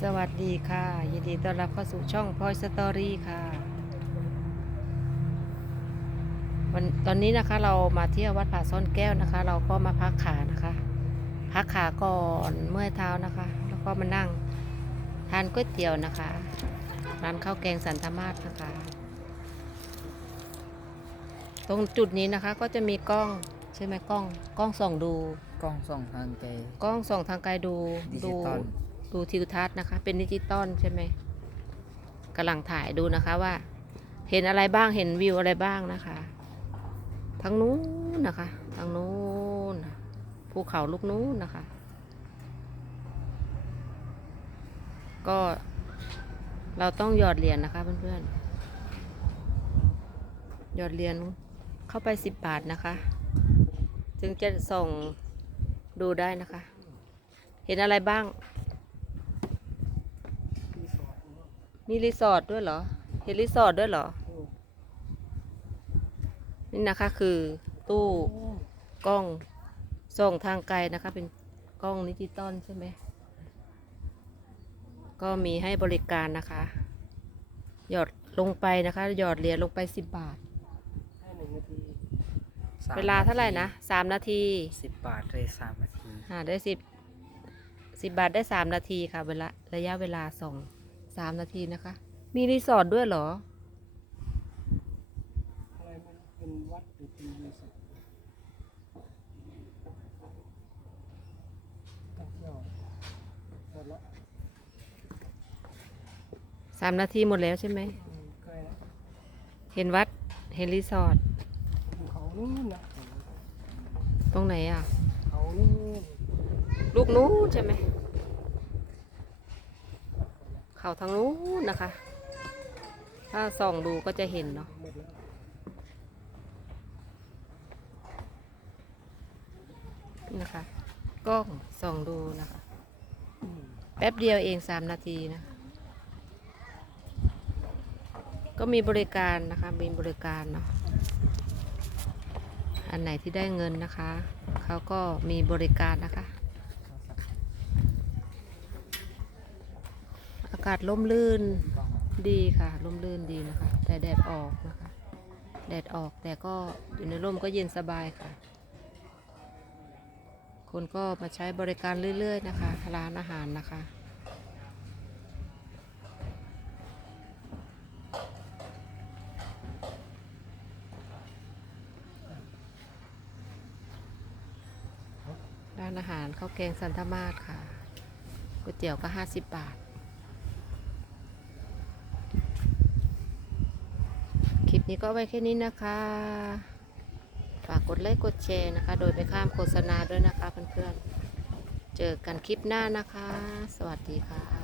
สวัสดีค่ะ ยินดีต้อนรับเข้าสู่ช่องพลอยสตอรี่ค่ะวันตอนนี้นะคะเรามาเที่ยววัดผาซ่อนแก้วนะคะ เราก็มาพักขานะคะ พักขาก่อนเมื่อยเท้านะคะ แล้วก็มานั่งทานก๋วยเตี๋ยวนะคะร้านข้าวแกงสันธมาศนะคะ ตรงจุดนี้นะคะก็จะมีกล้องใช่ไหมกล้อง กล้องส่องดู กล้องส่องทางไกลกล้องส่องทางไกลดูดิจิดูตอล ดูทิวทัศน์นะคะ เป็นดิจิตอลใช่ไหมกำลังถ่ายดูนะคะว่า เห็นอะไรบ้างเห็นวิวอะไรบ้างนะคะทางนู้นนะคะทางนู้นภูเขาลูกนู้นนะคะ ก็เราต้องหยอดเหรียญนะคะเพื่อนๆหยอดเหรียญเข้าไปสิบบาทนะคะ จึงจะส่งดูได้นะคะ เห็นอะไรบ้าง มีรีสอร์ทด้วยเหรอ เห็นรีสอร์ทด้วยเหรอ นี่นะคะคือตู้กล้องส่องทางไกลนะคะ เป็นกล้องดิจิตอลใช่ไหม ก็มีให้บริการนะคะ หยอดลงไปนะคะ หยอดเหรียญลงไปสิบบาทสมเวลาเท่าไหร่นะสามนาทีสิบบาทเลยสามนาทีหาได้สิบสิบบาทได้สามนาทีค่ะ เวลาระยะเวลาสอง สามนาทีนะคะ มีรีสอร์ทด้วยเหรอ อะไรมันเป็นวัดหรือเป็นรีสอร์ทตั้งเที่ยวหมดละสามนาทีหมดแล้วใช่ไหม อืมใกล้ละเห็นวัด เห็นรีสอร์ท ภูเขานู่นนะตรงไหนอะ เขานู่นลูกนู้นใช่ไหม เขาทางนู้นนะคะ ถ้าส่องดูก็จะเห็นเนาะนะคะกล้องส่องดูนะคะแป๊บเดียวเองสามนาทีนะ ก็มีบริการนะคะมีบริการเนาะอันไหนที่ได้เงินนะคะ เขาก็มีบริการนะคะ อากาศร่มรื่นดีค่ะร่มรื่นดีนะคะ แต่แดดออกนะคะ แดดออกแต่ก็อยู่ในร่มก็เย็นสบายค่ะ คนก็มาใช้บริการเรื่อย ๆ นะคะ ร้านอาหารนะคะร้านอาหารข้าวแกงสันทมาศค่ะก๋วยเตี๋ยวก็ห้าสิบบาท คลิป นี่ก็ไว้แค่นี้นะคะ ฝากกดไลค์กดแชร์นะคะ โดยไม่ข้ามโฆษณาด้วยนะคะเพื่อนๆ เจอกันคลิปหน้านะคะ สวัสดีค่ะ